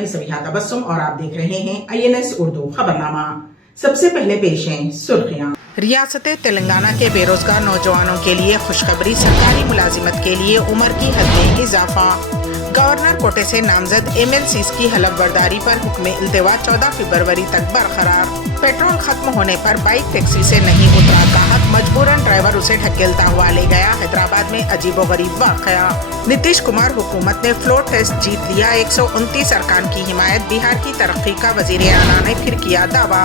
मैं सबिहा तबस्सुम और आप देख रहे हैं INS उर्दू खबरनामा। सबसे पहले पेश हैं सुर्खियां। रियासत तेलंगाना के बेरोजगार नौजवानों के लिए खुशखबरी, सरकारी मुलाजिमत के लिए उम्र की हद में इजाफा। गवर्नर कोटे से नामजद MLCs की हलफबरदारी पर हुक्म इल्तिवा 14 फरवरी तक बरकरार। पेट्रोल खत्म होने पर बाइक टैक्सी से नहीं उतरा ग्राहक, मजबूरन ड्राइवर उसे ढकेलता हुआ ले गया। हैदराबाद में अजीबोगरीब वाकया। नीतीश कुमार हुकूमत ने फ्लोर टेस्ट जीत लिया, 129 अरकान की हिमायत। बिहार की तरक्की का वजीर आला ने फिर किया दावा।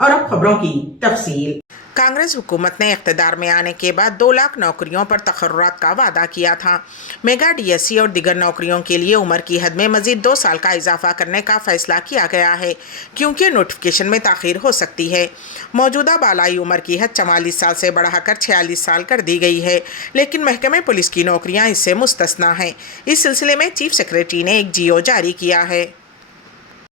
और अब खबरों की तफसील। कांग्रेस हुकूमत ने इख्तिदार में आने के बाद 2 लाख नौकरियों पर तकर्रुरात का वादा किया था। मेगा DSC और दिगर नौकरियों के लिए उम्र की हद में मजीद 2 साल का इजाफा करने का फैसला किया गया है, क्योंकि नोटिफिकेशन में ताखीर हो सकती है। मौजूदा बालाई उम्र की हद 44 साल से बढ़ाकर 46 साल कर दी गई है, लेकिन महकमे पुलिस की नौकरियां इससे मुस्तस्ना हैं। इस सिलसिले में चीफ सेक्रेटरी ने एक GO जारी किया है।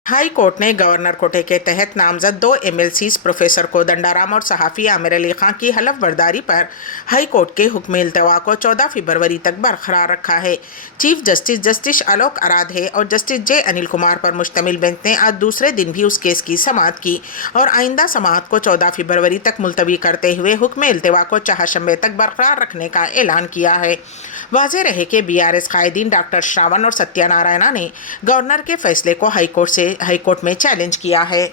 हाई कोर्ट ने गवर्नर कोटे के तहत नामजद 2 MLCs प्रोफेसर कोदंडाराम और सहाफ़ी आमिर अली खां की हलफबरदारी पर हाई कोर्ट के हुक्म इल्तिवा को 14 फरवरी तक बरकरार रखा है। चीफ जस्टिस आलोक आराधे और जस्टिस J अनिल कुमार पर मुश्तमिल बेंच ने आज दूसरे दिन भी उस केस की समाअत की और आइंदा समाअत को 14 फरवरी तक मुलतवी करते हुए हुक्म इल्तिवा को चहारशंबे तक बरकरार रखने का ऐलान किया है। वाज़ेह रहे कि BRS कायदीन डॉक्टर श्रावण और सत्यानारायणा ने गवर्नर के फैसले को हाईकोर्ट में चैलेंज किया है।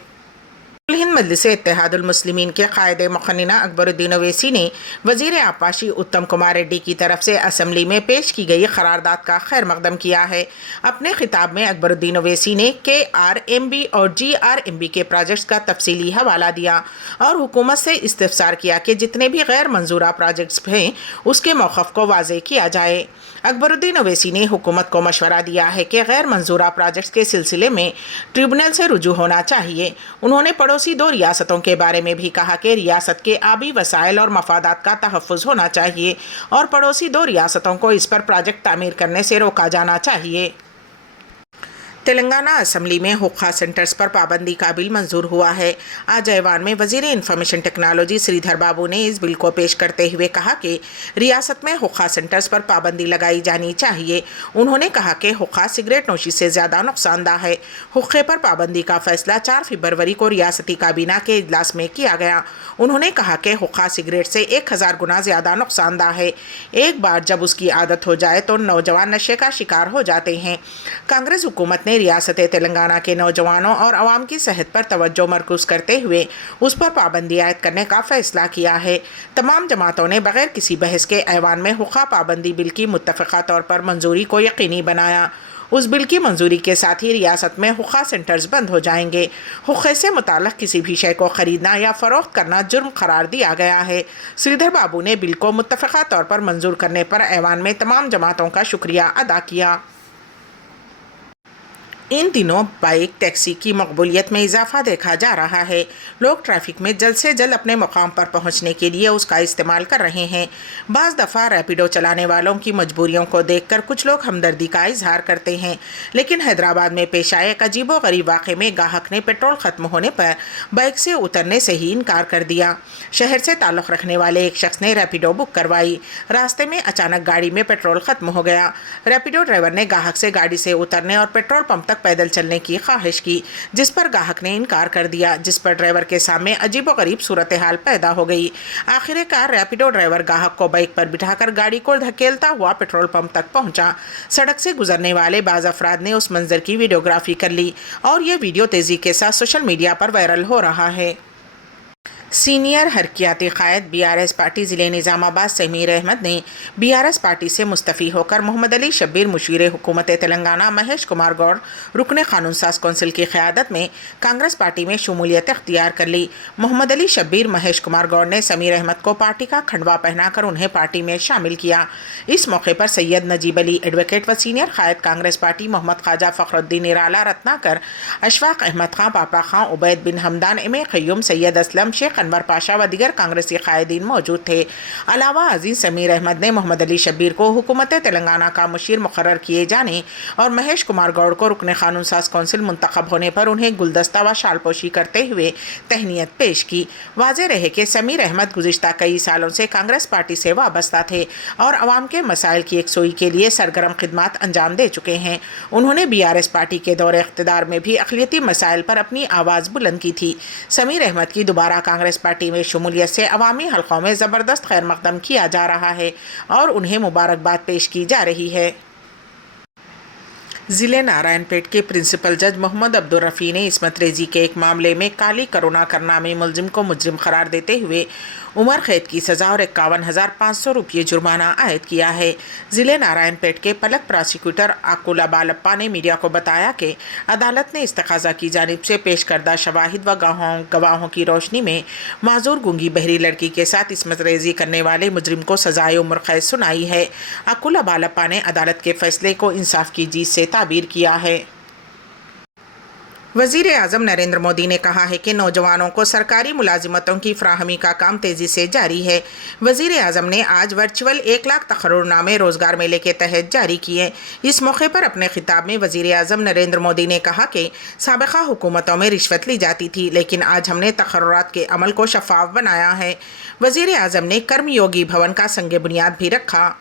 हिंद मजलिस इत्तेहादुल मुस्लिमीन के कायद मुखन्निना अकबरुद्दीन ओवैसी ने वजीर आपाशी उत्तम कुमार रेड्डी की तरफ से असम्बली में पेश की गई करारदाद का खैर मकदम किया है। अपने खिताब में अकबरुद्दीन ओवैसी ने KRMB और GRMB के प्रोजेक्ट्स का तफसीली हवाला दिया और हुकूमत से इस्तिफसार किया कि जितने भी गैर मंजूरा प्रोजेक्ट्स हैं उसके मौक़िफ़ को वाज़ेह किया जाए। अकबरुद्दीन ओवैसी ने हुकूमत को मशवरा दिया है कि गैर मंजूरा प्रोजेक्ट्स के सिलसिले में ट्रिब्यूनल से रुजू होना चाहिए। उन्होंने पड़ोसी 2 रियासतों के बारे में भी कहा कि रियासत के आबी वसाइल और मफादात का तहफ़्फ़ुज़ होना चाहिए और पड़ोसी 2 रियासतों को इस पर प्रोजेक्ट तामीर करने से रोका जाना चाहिए। तेलंगाना असम्बली में हुक्का सेंटर्स पर पाबंदी का बिल मंजूर हुआ है। आज ऐवान में वजीर इंफॉर्मेशन टेक्नोलॉजी श्रीधर बाबू ने इस बिल को पेश करते हुए कहा कि रियासत में हुक्का सेंटर्स पर पाबंदी लगाई जानी चाहिए। उन्होंने कहा कि हुक्का सिगरेट नोशी से ज़्यादा नुकसानदा है। हुक्के पर पाबंदी का फैसला 4 फरवरी को रियासती काबीना के इजलास में किया गया। उन्होंने कहा कि हुक्का सिगरेट से 1000 गुना ज़्यादा नुकसानदा है। एक बार जब उसकी आदत हो जाए तो नौजवान नशे का शिकार हो जाते हैं। कांग्रेस हुकूमत ने रियासत तेलंगाना के नौजवानों और अवाम की सेहत पर तवज्जो मरकूज करते हुए उस पर पाबंदी आयद करने का फैसला किया है। तमाम जमातों ने बगैर किसी बहस के ऐवान में हुक्का पाबंदी बिल की मुत्तफ़िक़ा तौर पर मंजूरी को यकीनी बनाया। उस बिल की मंजूरी के साथ ही रियासत में हुक्का सेंटर्स बंद हो जाएंगे। हुक्के से मुताल्लिक़ किसी भी शय को ख़रीदना या फ़रोख्त करना जुर्म करार दिया गया है। श्रीधर बाबू ने बिल को मुत्तफ़िक़ा तौर पर मंजूर करने पर ऐवान में तमाम जमातों का शुक्रिया अदा किया। इन दिनों बाइक टैक्सी की मकबूलियत में इजाफा देखा जा रहा है। लोग ट्रैफिक में जल्द से जल्द अपने मुकाम पर पहुंचने के लिए उसका इस्तेमाल कर रहे हैं। बाज़ दफ़ा रैपिडो चलाने वालों की मजबूरियों को देखकर कुछ लोग हमदर्दी का इजहार करते हैं, लेकिन हैदराबाद में पेश आए एक अजीबो गरीब वाक़े में गाहक ने पेट्रोल ख़त्म होने पर बाइक से उतरने से ही इनकार कर दिया। शहर से ताल्लुक़ रखने वाले एक शख्स ने रैपिडो बुक करवाई। रास्ते में अचानक गाड़ी में पेट्रोल ख़त्म हो गया। रैपिडो ड्राइवर ने गाहक से गाड़ी से उतरने और पेट्रोल पंप तक पैदल चलने की ख्वाहिश की, जिस पर गाहक ने इनकार कर दिया, जिस पर ड्राइवर के सामने अजीबोगरीब सूरत हाल पैदा हो गई। आखिरकार रैपिडो ड्राइवर गाहक को बाइक पर बिठाकर गाड़ी को धकेलता हुआ पेट्रोल पंप तक पहुंचा। सड़क से गुजरने वाले बाज़ अफराद ने उस मंजर की वीडियोग्राफी कर ली और ये वीडियो तेज़ी के साथ सोशल मीडिया पर वायरल हो रहा है। सीनियर हरकियाती कायद BRS पार्टी ज़िले निज़ामाबाद समीर अहमद ने BRS पार्टी से मुस्तफ़ी होकर मोहम्मद अली शब्बीर मुशीर हुकूमत तेलंगाना महेश कुमार गौड़ रुकन कानून साज कौंसिल की क़यादत में कांग्रेस पार्टी में शमूलियत अख्तियार कर ली। मोहम्मद अली शब्बीर महेश कुमार गौड़ ने समीर अहमद को पार्टी का खंडवा पहनाकर उन्हें पार्टी में शामिल किया। इस मौके पर सैयद नजीब अली एडवोकेट व सीनियर कायद कांग्रेस पार्टी मोहम्मद ख्वाजा फ़खरुद्दीन निराला रत्नाकर, अशफाक अहमद खां, पापा खां, उबैद बिन हमदान, M.A. क़य्यूम, सैयद असलम, शेख अनवर पाशा व दीगर कांग्रेसी कायदीन मौजूद थे। अलावा अजीज समीर अहमद ने मोहम्मद अली शब्बीर को हुकूमत तेलंगाना का मुशीर मुकर्रर किए जाने और महेश कुमार गौड़ को रुकने कानून साज कौंसिल मुंतखब होने पर उन्हें गुलदस्ता व शालपोशी करते हुए तहनीत पेश की। वाज़ेह रहे कि समीर अहमद गुज़िश्ता कई सालों से कांग्रेस पार्टी से वाबस्ता थे और अवाम के मसाइल की यकसुई के लिए सरगर्म खिदमात अंजाम दे चुके हैं। उन्होंने BRS पार्टी के दौरे इख्तिदार में भी अक़लियती मसाइल पर अपनी आवाज़ बुलंद की थी। समीर अहमद की दोबारा कांग्रेस पार्टी में शमूलियत से अवामी हल्क़ों में ज़बरदस्त खैर मक़दम किया जा रहा है और उन्हें मुबारकबाद पेश की जा रही है। ज़िले नारायणपेट के प्रिंसिपल जज मोहम्मद अब्दुल रफ़ी ने इस्मत रेज़ी के एक मामले में काली करुणा करनामी मुलजिम को मुजरिम करार देते हुए उम्र कैद की सज़ा और 51,500 रुपये जुर्माना आयद किया है। ज़िले नारायणपेट के पलक प्रोसिक्यूटर आकुला बालप्पा ने मीडिया को बताया कि अदालत ने इस्तक़ाज़ा की जानिब से पेश करदा शवाहिद व गवाहों की रोशनी में माजूर गूंगी बहरी लड़की के साथ इस्मत रेज़ी करने वाले मुजरिम को सज़ाए उम्र कैद सुनाई है। आकुला बालप्पा ने अदालत के फैसले को इंसाफ की जीत से ताबीर किया है। वज़ीर आज़म नरेंद्र मोदी ने कहा है कि नौजवानों को सरकारी मुलाजिमतों की फ़राहमी का काम तेज़ी से जारी है। वज़ीर आज़म ने आज वर्चुअल 1 लाख तक़र्रुरनामे रोज़गार मेले के तहत जारी किए। इस मौके पर अपने खिताब में वज़ीर आज़म नरेंद्र मोदी ने कहा कि साबिक़ा हुकूमतों में रिश्वत ली जाती थी, लेकिन आज हमने तक़र्रुरात के अमल को शफ़ाफ़ बनाया है। वज़ीर आज़म ने कर्मयोगी भवन का संग बुनियाद भी रखा।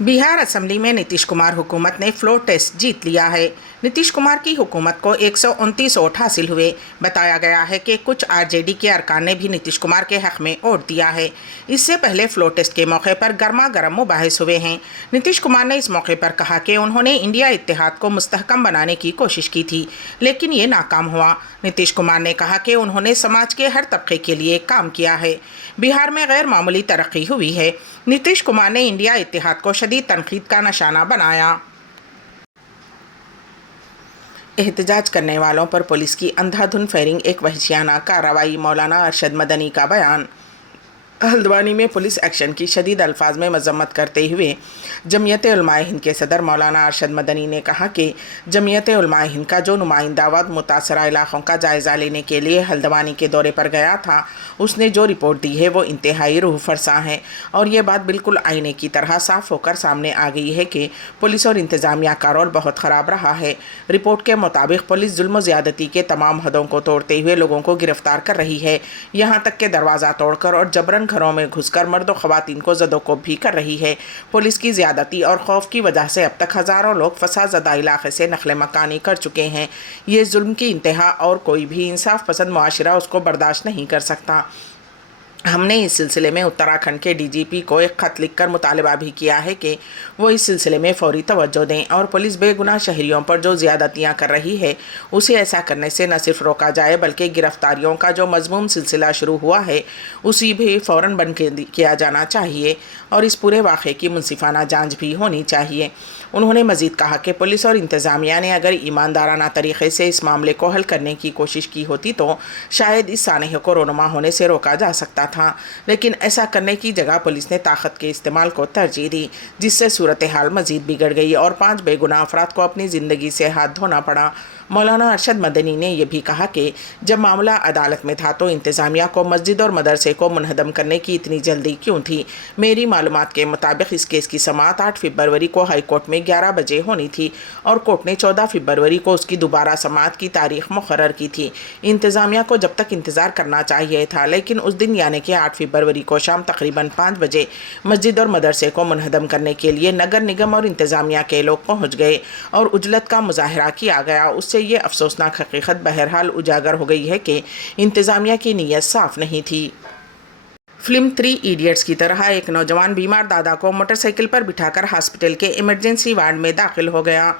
बिहार असेंबली में नीतीश कुमार हुकूमत ने फ्लोर टेस्ट जीत लिया है। नीतीश कुमार की हुकूमत को 129 वोट हासिल हुए। बताया गया है कि कुछ RJD के अरकान ने भी नीतीश कुमार के हक़ में वोट दिया है। इससे पहले फ्लोर टेस्ट के मौके पर गर्मा गर्म मुबाहिस हुए हैं। नीतीश कुमार ने इस मौके पर कहा कि उन्होंने इंडिया इत्तेहाद को मुस्तहकम बनाने की कोशिश की थी, लेकिन ये नाकाम हुआ। नीतीश कुमार ने कहा कि उन्होंने समाज के हर तबके के लिए काम किया है। बिहार में गैर मामूली तरक्की हुई है। नीतीश कुमार ने इंडिया इत्तेहाद को शदीद तनकीद का निशाना बनाया। एहतजाज करने वालों पर पुलिस की अंधाधुंध फायरिंग एक वहशियाना कार्रवाई, मौलाना अरशद मदनी का बयान। हल्द्वानी में पुलिस एक्शन की शदीद अल्फाज में मजम्मत करते हुए जमीयत उलमाए हिंद के सदर मौलाना अरशद मदनी ने कहा कि जमीयत उलमाए हिंद का जो नुमाइंदा वद मुतासरा इलाक़ों का जायज़ा लेने के लिए हल्द्वानी के दौरे पर गया था, उसने जो रिपोर्ट दी है वो इंतहाई रूह फरसा है और ये बात बिल्कुल आईने की तरह साफ़ होकर सामने आ गई है कि पुलिस और इंतज़ामिया का रोल बहुत ख़राब रहा है। रिपोर्ट के मुताबिक पुलिस जुल्म ज़्यादती के तमाम हदों को तोड़ते हुए लोगों को गिरफ्तार कर रही है, यहाँ तक कि दरवाज़ा तोड़कर और जबरन घरों में घुसकर मर्द और ख़वातीन को ज़दोकोब भी कर रही है। पुलिस की ज़्यादती और खौफ की वजह से अब तक हज़ारों लोग फसाद ज़दा इलाक़े से नक़ल मकानी कर चुके हैं। ये जुल्म की इंतहा और कोई भी इंसाफ पसंद मुआशरा उसको बर्दाश्त नहीं कर सकता। हमने इस सिलसिले में उत्तराखंड के DGP को एक ख़त लिखकर मुतालबा भी किया है कि वो इस सिलसिले में फ़ौरी तवज्जो दें और पुलिस बेगुनाह शहरियों पर जो ज़्यादतियाँ कर रही है उसे ऐसा करने से न सिर्फ रोका जाए बल्कि गिरफ़्तारियों का जो मज़मूम सिलसिला शुरू हुआ है उसी भी फ़ौरन बंद किया जाना चाहिए और इस पूरे वाक़े की मुनसिफ़ाना जाँच भी होनी चाहिए। उन्होंने मज़ीद कहा कि पुलिस और इंतज़ामिया ने अगर ईमानदाराना तरीक़े से इस मामले को हल करने की कोशिश की होती तो शायद इस सानहे को रोनुमा होने से रोका जा सकता था, लेकिन ऐसा करने की जगह पुलिस ने ताकत के इस्तेमाल को तरजीह दी, जिससे सूरत हाल मज़ीद बिगड़ गई और 5 बेगुनाह अफराद को अपनी ज़िंदगी से हाथ धोना पड़ा। मौलाना अरशद मदनी ने यह भी कहा कि जब मामला अदालत में था तो इंतज़ामिया को मस्जिद और मदरसे को मुनहदम करने की इतनी जल्दी क्यों थी। मेरी मालूमात के मुताबिक इस केस की समाअत 8 फरवरी को हाई कोर्ट में 11 बजे होनी थी और कोर्ट ने 14 फरवरी को उसकी दोबारा समाअत की तारीख मुकर्रर की थी। इंतज़ामिया को जब तक इंतज़ार करना चाहिए था, लेकिन उस दिन यानी कि 8 फरवरी को शाम तकरीबन 5 बजे मस्जिद और मदरसे को मुनहदम करने के लिए नगर निगम और इंतज़ामिया के लोग पहुँच गए और उजलत का मुजाहरा किया गया। उससे ये अफसोसनाक हकीकत बहरहाल उजागर हो गई है कि इंतज़ामिया की नीयत साफ नहीं थी। फिल्म 3 इडियट्स की तरह एक नौजवान बीमार दादा को मोटरसाइकिल पर बिठाकर हॉस्पिटल के इमरजेंसी वार्ड में दाखिल हो गया।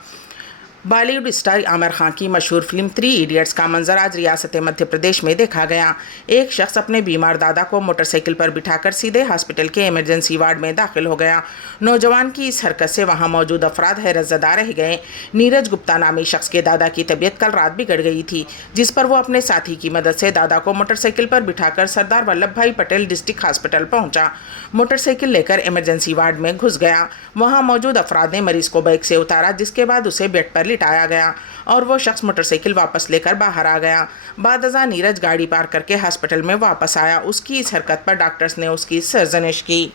बॉलीवुड स्टार आमिर खान की मशहूर फिल्म 3 इडियट्स का मंजर आज रियासत मध्य प्रदेश में देखा गया। एक शख्स अपने बीमार दादा को मोटरसाइकिल पर बिठाकर सीधे हॉस्पिटल के इमरजेंसी वार्ड में दाखिल हो गया। नौजवान की इस हरकत से वहां मौजूद अफराद हैरतज़दा रह गए। नीरज गुप्ता नामी शख्स के दादा की तबीयत कल रात बिगड़ गई थी, जिस पर वो अपने साथी की मदद से दादा को मोटरसाइकिल पर बिठाकर सरदार वल्लभ भाई पटेल डिस्ट्रिक्ट हॉस्पिटल पहुंचा। मोटरसाइकिल लेकर इमरजेंसी वार्ड में घुस गया। वहाँ मौजूद अफराद ने मरीज को बाइक से उतारा, जिसके बाद उसे बेड पर لٹایا گیا اور وہ شخص موٹر سائیکل واپس لے کر باہر آ گیا۔ بعد ازاں نیرج گاڑی پارک کر کے ہاسپٹل میں واپس آیا۔ اس کی اس حرکت پر ڈاکٹرز نے اس کی سرزنش کی۔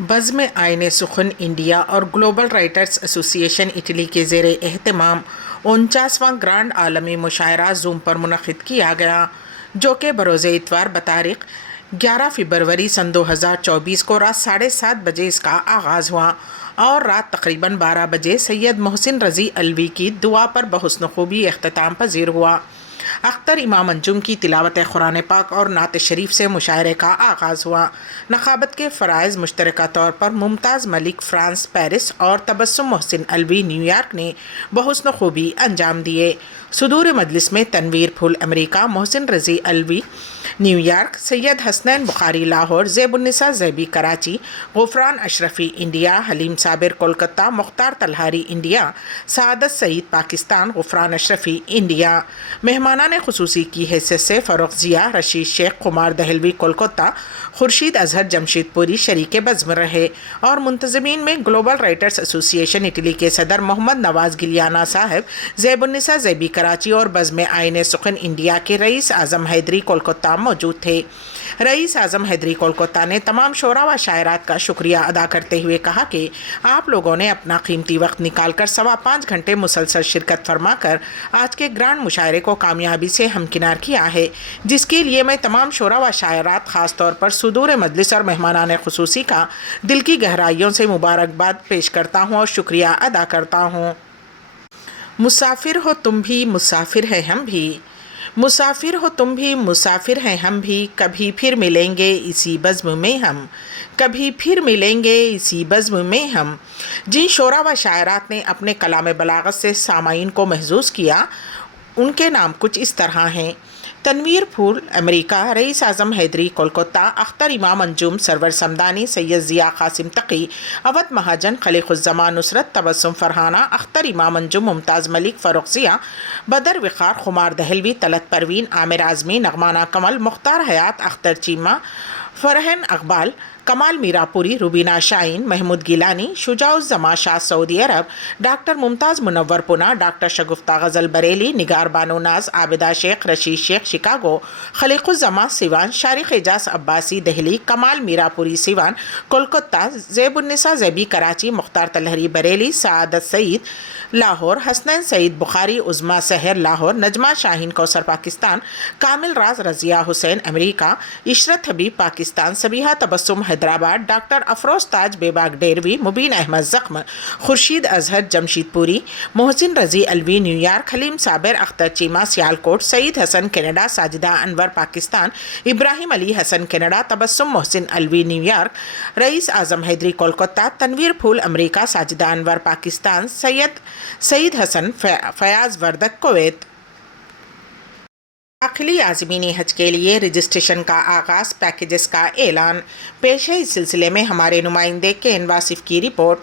بزم آئین سخن انڈیا اور گلوبل رائٹرز ایسوسی ایشن اٹلی کے زیر اہتمام 49واں گرانڈ عالمی مشاعرہ زوم پر منعقد کیا گیا، جو کہ بروز اتوار بتاریخ 11 فروری سن 2024 کو رات 7:30 بجے اس کا آغاز ہوا اور رات تقریباً 12 بجے سید محسن رضی علوی کی دعا پر بحسن خوبی اختتام پذیر ہوا۔ اختر امام انجم کی تلاوت قرآن پاک اور نعت شریف سے مشاعرے کا آغاز ہوا۔ نقابت کے فرائض مشترکہ طور پر ممتاز ملک فرانس پیرس اور تبسم محسن علوی نیو یارک نے بحسن خوبی انجام دیے۔ صدور مجلس میں تنویر پھول امریکہ، محسن رضی علوی نیو یارک، سید حسنین بخاری لاہور، زیب النساء زیبی کراچی، غفران اشرفی انڈیا، حلیم صابر کولکتہ، مختار طلہاری انڈیا، سعادت سعید پاکستان، غفران اشرفی انڈیا۔ مہمانان خصوصی کی حیثیت سے فروخ ضیاء، رشید شیخ، قمار دہلوی کولکتہ، خورشید اظہر جمشید پوری شریک بزم رہے اور منتظمین میں گلوبل رائٹرز ایسوسی ایشن اٹلی کے صدر محمد نواز گلیانہ صاحب، زیب النساء زیبی کراچی اور بزم آئین سخن انڈیا کے رئیس اعظم حیدری کولکتہ موجود تھے۔ رئیس اعظم حیدری کولکتہ نے تمام شعراء و شاعرات کا شکریہ ادا کرتے ہوئے کہا کہ آپ لوگوں نے اپنا قیمتی وقت نکال کر 5.25 گھنٹے مسلسل شرکت فرما کر آج کے گرانڈ مشاعرے کو کامیابی سے ہمکنار کیا ہے، جس کے لیے میں تمام شعراء و شاعرات، خاص طور پر صدور مجلس اور مہمانان خصوصی کا دل کی گہرائیوں سے مبارکباد پیش کرتا ہوں اور شکریہ ادا کرتا ہوں۔ مسافر ہو تم بھی، مسافر ہیں ہم بھی، مسافر ہو تم بھی، مسافر ہیں ہم بھی، کبھی پھر ملیں گے اسی بزم میں ہم، کبھی پھر ملیں گے اسی بزم میں ہم۔ جن شعراء و شاعرات نے اپنے کلام بلاغت سے سامعین کو محظوظ کیا، ان کے نام کچھ اس طرح ہیں: تنویر پھول امریکہ، رئیس اعظم حیدری کولکتہ، اختر امام انجم، سرور سمدانی، سید ضیاء قاسم تقی، اودھ مہاجن، خلیق الزمان نصرت، تبسم فرحانہ، اختر امام انجم، ممتاز ملک، فروخ ضیاء، بدر وقار، خمار دہلوی، طلعت پروین، عامر اعظمی، نغمانہ کمل، مختار حیات، اختر چیمہ، فرحین اقبال، کمال میراپوری، روبینہ شاہین، محمود گیلانی، شجاع الزماں شاہ سعودی عرب، ڈاکٹر ممتاز منور پونہ، ڈاکٹر شگفتہ غزل بریلی، نگار بانو ناز، عابدہ شیخ، رشید شیخ شکاگو، خلیق الزماں سیوان، شارق اعجاز عباسی دہلی، کمال میراپوری سیوان کولکتہ، زیب النساء زیبی کراچی، مختار طلہری بریلی، سعادت سعید لاہور، حسنین سعید بخاری عظمیٰ سحر لاہور، نجمہ شاہین کوثر پاکستان، کامل راز رضیہ حسین امریکہ، عشرت حبیب پاکستان، سبیحہ تبسم حیدرآباد، ڈاکٹر افروز تاج بے باک ڈیروی، مبین احمد زخم، خورشید اظہر جمشید پوری، محسن رضی علوی نیو یارک، حلیم صابر اختر چیمہ سیالکوٹ، سعید حسن کینیڈا، ساجدہ انور پاکستان، ابراہیم علی حسن کینیڈا، تبسم محسن علوی نیو یارک، رئیس اعظم حیدری کولکتہ، تنویر پھول امریکہ، ساجدہ انور پاکستان، سعید حسن فیاض وردک کویت۔ داخلی عازمین حج کے لیے رجسٹریشن کا آغاز، پیکیجز کا اعلان۔ پیش ہے اس سلسلے میں ہمارے نمائندے کین واصف کی رپورٹ۔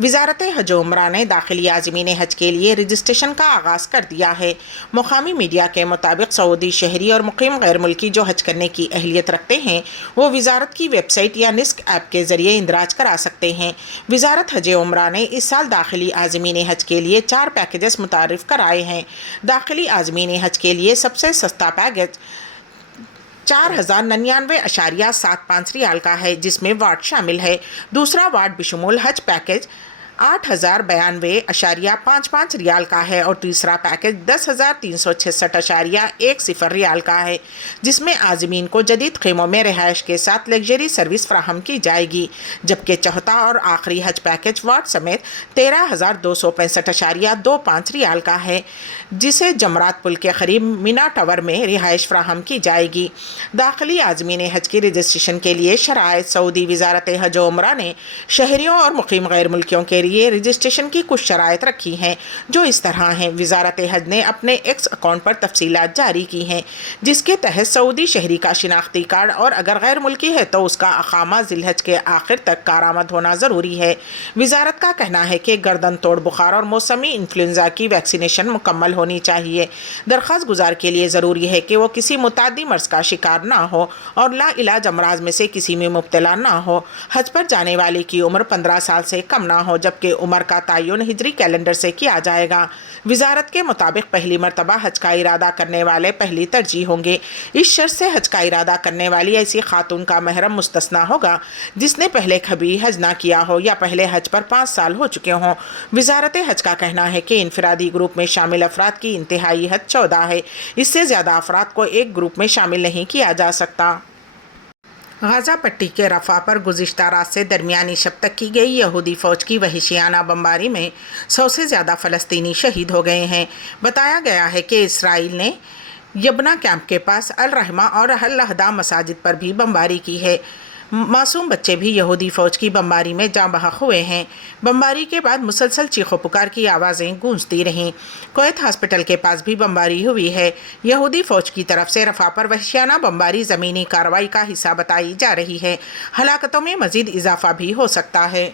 وزارت حج و عمرہ نے داخلی عازمین حج کے لیے رجسٹریشن کا آغاز کر دیا ہے۔ مقامی میڈیا کے مطابق سعودی شہری اور مقیم غیر ملکی جو حج کرنے کی اہلیت رکھتے ہیں وہ وزارت کی ویب سائٹ یا نسک ایپ کے ذریعے اندراج کرا سکتے ہیں۔ وزارت حج و عمرہ نے اس سال داخلی عازمین حج کے لیے 4 پیکیجز متعارف کرائے ہیں۔ داخلی عازمین حج کے لیے سب سے سستا پیکیج 4099.75 ریال کا ہے، جس میں واٹ شامل ہے۔ دوسرا واٹ بشمول حج پیکیج 8092.55 ریال کا ہے اور تیسرا پیکیج 10,366.10 ریال کا ہے، جس میں عازمین کو جدید خیموں میں رہائش کے ساتھ لگژری سروس فراہم کی جائے گی، جبکہ چوتھا اور آخری حج پیکیج واٹ سمیت 13,265.25 ریال کا ہے، جسے جمرات پل کے قریب مینا ٹاور میں رہائش فراہم کی جائے گی۔ داخلی عازمین حج کی رجسٹریشن کے لیے شرائط۔ سعودی وزارت حج و عمرہ نے شہریوں اور مقیم غیر ملکیوں کے لیے رجسٹریشن کی کچھ شرائط رکھی ہیں، جو اس طرح ہیں۔ وزارت حج نے اپنے ایکس اکاؤنٹ پر تفصیلات جاری کی ہیں، جس کے تحت سعودی شہری کا شناختی کارڈ اور اگر غیر ملکی ہے تو اس کا اقامہ ذی الحج کے آخر تک کارآمد ہونا ضروری ہے۔ وزارت کا کہنا ہے کہ گردن توڑ بخار اور موسمی انفلوئنزا کی ویکسینیشن مکمل ہونی چاہیے۔ درخواست گزار کے لیے ضروری ہے کہ وہ کسی متعدی مرض کا شکار نہ ہو اور لا علاج امراض میں سے کسی میں مبتلا نہ ہو۔ حج پر جانے والے کی عمر 15 سال سے کم نہ ہو، جب جبکہ عمر کا تعین ہجری کیلنڈر سے کیا جائے گا۔ وزارت کے مطابق پہلی مرتبہ حج کا ارادہ کرنے والے پہلی ترجیح ہوں گے۔ اس شرط سے حج کا ارادہ کرنے والی ایسی خاتون کا محرم مستثنیٰ ہوگا جس نے پہلے کبھی حج نہ کیا ہو یا پہلے حج پر 5 سال ہو چکے ہوں۔ وزارت حج کا کہنا ہے کہ انفرادی گروپ میں شامل افراد کی انتہائی حد 14 ہے۔ اس سے زیادہ افراد کو ایک گروپ میں شامل نہیں کیا جا سکتا۔ غزہ پٹی کے رفح پر گزشتہ رات سے درمیانی شب تک کی گئی یہودی فوج کی وحشیانہ بمباری میں 100 سے زیادہ فلسطینی شہید ہو گئے ہیں۔ بتایا گیا ہے کہ اسرائیل نے یبنا کیمپ کے پاس الرحمہ اور الہدا مساجد پر بھی بمباری کی ہے۔ معصوم بچے بھی یہودی فوج کی بمباری میں جاں بحق ہوئے ہیں۔ بمباری کے بعد مسلسل چیخ و پکار کی آوازیں گونجتی رہیں۔ کویت ہاسپٹل کے پاس بھی بمباری ہوئی ہے۔ یہودی فوج کی طرف سے رفح پر وحشیانہ بمباری زمینی کارروائی کا حصہ بتائی جا رہی ہے۔ ہلاکتوں میں مزید اضافہ بھی ہو سکتا ہے۔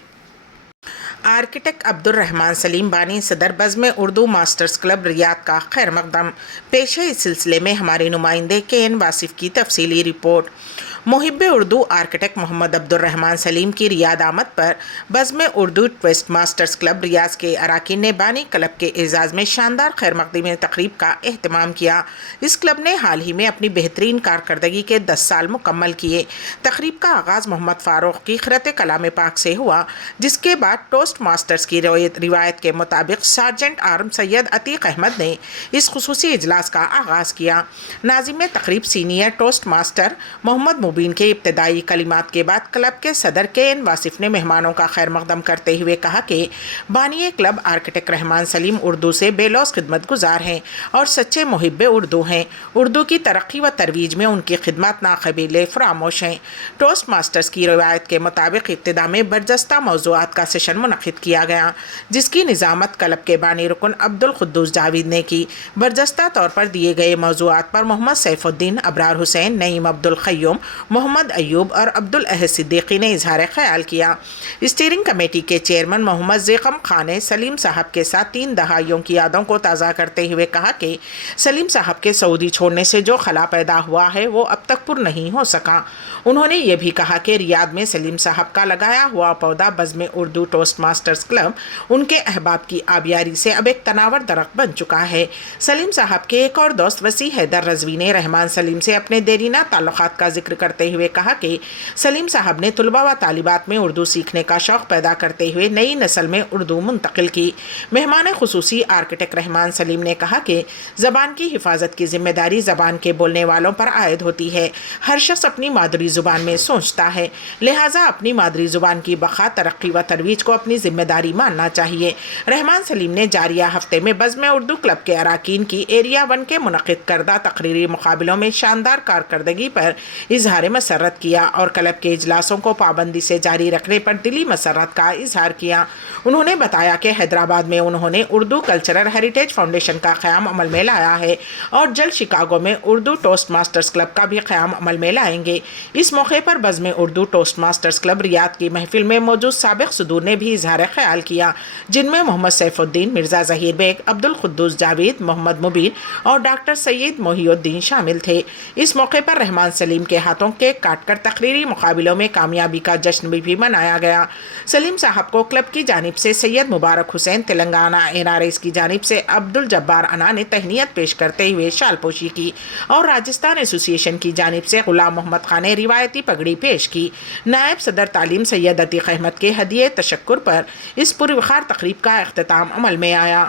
آرکیٹیکٹ عبدالرحمن سلیم بانی صدر بزم اردو ماسٹرز کلب ریاض کا خیر مقدم پیش ہے۔ اس سلسلے میں ہمارے نمائندے KN واصف کی تفصیلی رپورٹ۔ محب اردو آرکیٹیکٹ محمد عبدالرحمن سلیم کی ریاض آمد پر بزم اردو ٹویسٹ ماسٹرز کلب ریاض کے اراکین نے بانی کلب کے اعزاز میں شاندار خیر مقدمی تقریب کا اہتمام کیا۔ اس کلب نے حال ہی میں اپنی بہترین کارکردگی کے 10 سال مکمل کیے۔ تقریب کا آغاز محمد فاروق کی خرۃ کلام پاک سے ہوا، جس کے بعد ٹوسٹ ماسٹرز کی روایت کے مطابق سارجنٹ آرم سید عتیق احمد نے اس خصوصی اجلاس کا آغاز کیا۔ ناظم تقریب سینئر ٹوسٹ ماسٹر محمد مبین کے ابتدائی کلمات کے بعد کلب کے صدر KN واصف نے مہمانوں کا خیر مقدم کرتے ہوئے کہا کہ بانی کلب آرکیٹیکٹ رحمان سلیم اردو سے بے لوث خدمت گزار ہیں اور سچے محب اردو ہیں۔ اردو کی ترقی و ترویج میں ان کی خدمات ناقابل فراموش ہیں۔ ٹوسٹ ماسٹرز کی روایت کے مطابق ابتدا میں برجستہ موضوعات کا سیشن منعقد کیا گیا، جس کی نظامت کلب کے بانی رکن عبدالقدوس جاوید نے کی۔ برجستہ طور پر دیے گئے موضوعات پر محمد سیف الدین، ابرار حسین، نعیم عبدالقیوم، محمد ایوب اور عبدالاحد صدیقی نے اظہار خیال کیا۔ اسٹیئرنگ کمیٹی کے چیئرمین محمد زیقم خان نے سلیم صاحب کے ساتھ 3 دہائیوں کی یادوں کو تازہ کرتے ہوئے کہا کہ سلیم صاحب کے سعودی چھوڑنے سے جو خلا پیدا ہوا ہے وہ اب تک پر نہیں ہو سکا۔ انہوں نے یہ بھی کہا کہ ریاض میں سلیم صاحب کا لگایا ہوا پودا Bazm Urdu Toastmasters club ان کے احباب کی آبیاری سے اب ایک تناور درخت بن چکا ہے۔ سلیم صاحب کے ایک اور دوست وسیع حیدر رضوی نے رحمان سلیم سے اپنے دیرینہ تعلقات کا ذکر کرتے ہوئے کہا کہ سلیم صاحب نے طلباء و طالبات میں اردو سیکھنے کا شوق پیدا کرتے ہوئے نئی نسل میں اردو منتقل کی۔ مہمان خصوصی آرکیٹیکٹ رحمان سلیم نے کہا کہ زبان کی حفاظت کی ذمہ داری زبان کے بولنے والوں پر عائد ہوتی ہے۔ ہر شخص اپنی مادری زبان میں سوچتا ہے، لہٰذا اپنی مادری زبان کی بقا، ترقی و ترویج کو اپنی ذمہ داری ماننا چاہیے۔ رحمان سلیم نے جاریہ ہفتے میں بزم اردو کلب کے اراکین کی ایریا 1 کے منعقد کردہ تقریری مقابلوں میں شاندار کارکردگی پر اظہار مسرت کیا اور کلب کے اجلاسوں کو پابندی سے جاری رکھنے پر دلی مسرت کا اظہار کیا۔ انہوں نے بتایا کہ حیدرآباد میں انہوں نے اردو کلچرل ہیریٹیج فاؤنڈیشن کا قیام عمل میں لایا ہے اور جلد شکاگو میں اردو ٹوسٹ ماسٹرز کلب کا بھی قیام عمل میں لائیں گے۔ اس موقع پر بزم اردو ٹوسٹ ماسٹرز کلب ریاض کی محفل میں موجود سابق صدور نے بھی اظہار خیال کیا، جن میں محمد سیف الدین، مرزا ظہیر بیگ، عبدالقدوس جاوید، محمد مبین اور ڈاکٹر سید محی الدین شامل تھے۔ اس موقع پر رحمان سلیم کے ہاتھوں کیک کاٹ کر تقریری مقابلوں میں کامیابی کا جشن بھی منایا گیا۔ سلیم صاحب کو کلب کی جانب سے سید مبارک حسین، تلنگانہ NRS کی جانب سے عبدالجبار انا نے تہنیت پیش کرتے ہوئے شال پوشی کی اور راجستھان ایسوسی ایشن کی جانب سے غلام محمد خان نے روایتی پگڑی پیش کی۔ نائب صدر تعلیم سید عتیق احمد کے ہدیہ تشکر پر اس پروقار تقریب کا اختتام عمل میں آیا۔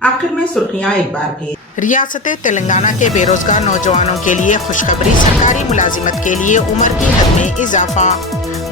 آخر میں سرخیاں ایک بار پھر۔ ریاست تلنگانہ کے بے روزگار نوجوانوں کے لیے خوشخبری، سرکاری ملازمت کے لیے عمر کی حد میں اضافہ۔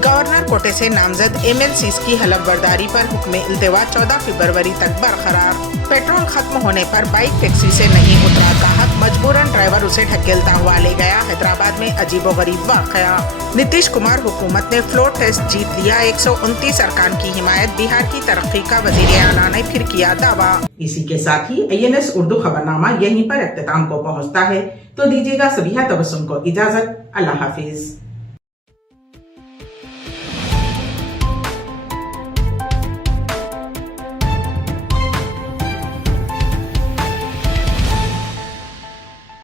گورنر کوٹے سے نامزد MLCs کی حلف برداری پر حکم التوا 14 فروری تک برقرار۔ پیٹرول ختم ہونے پر بائک ٹیکسی سے نہیں اترا گاہک، مجبوراً ڈرائیور اسے ڈھکیلتا ہوا لے گیا۔ حیدرآباد میں عجیب و غریب واقعہ۔ نتیش کمار حکومت نے فلور ٹیسٹ جیت لیا، 129 ارکان کی حمایت، بہار کی ترقی کا وزیر اعلیٰ نے پھر کیا دعویٰ۔ اسی کے ساتھ ہی INS اردو خبرنامہ یہیں پر اختتام کو پہنچتا ہے، تو دیجیے گا سبیہ تبسم کو اجازت۔ اللہ حافظ۔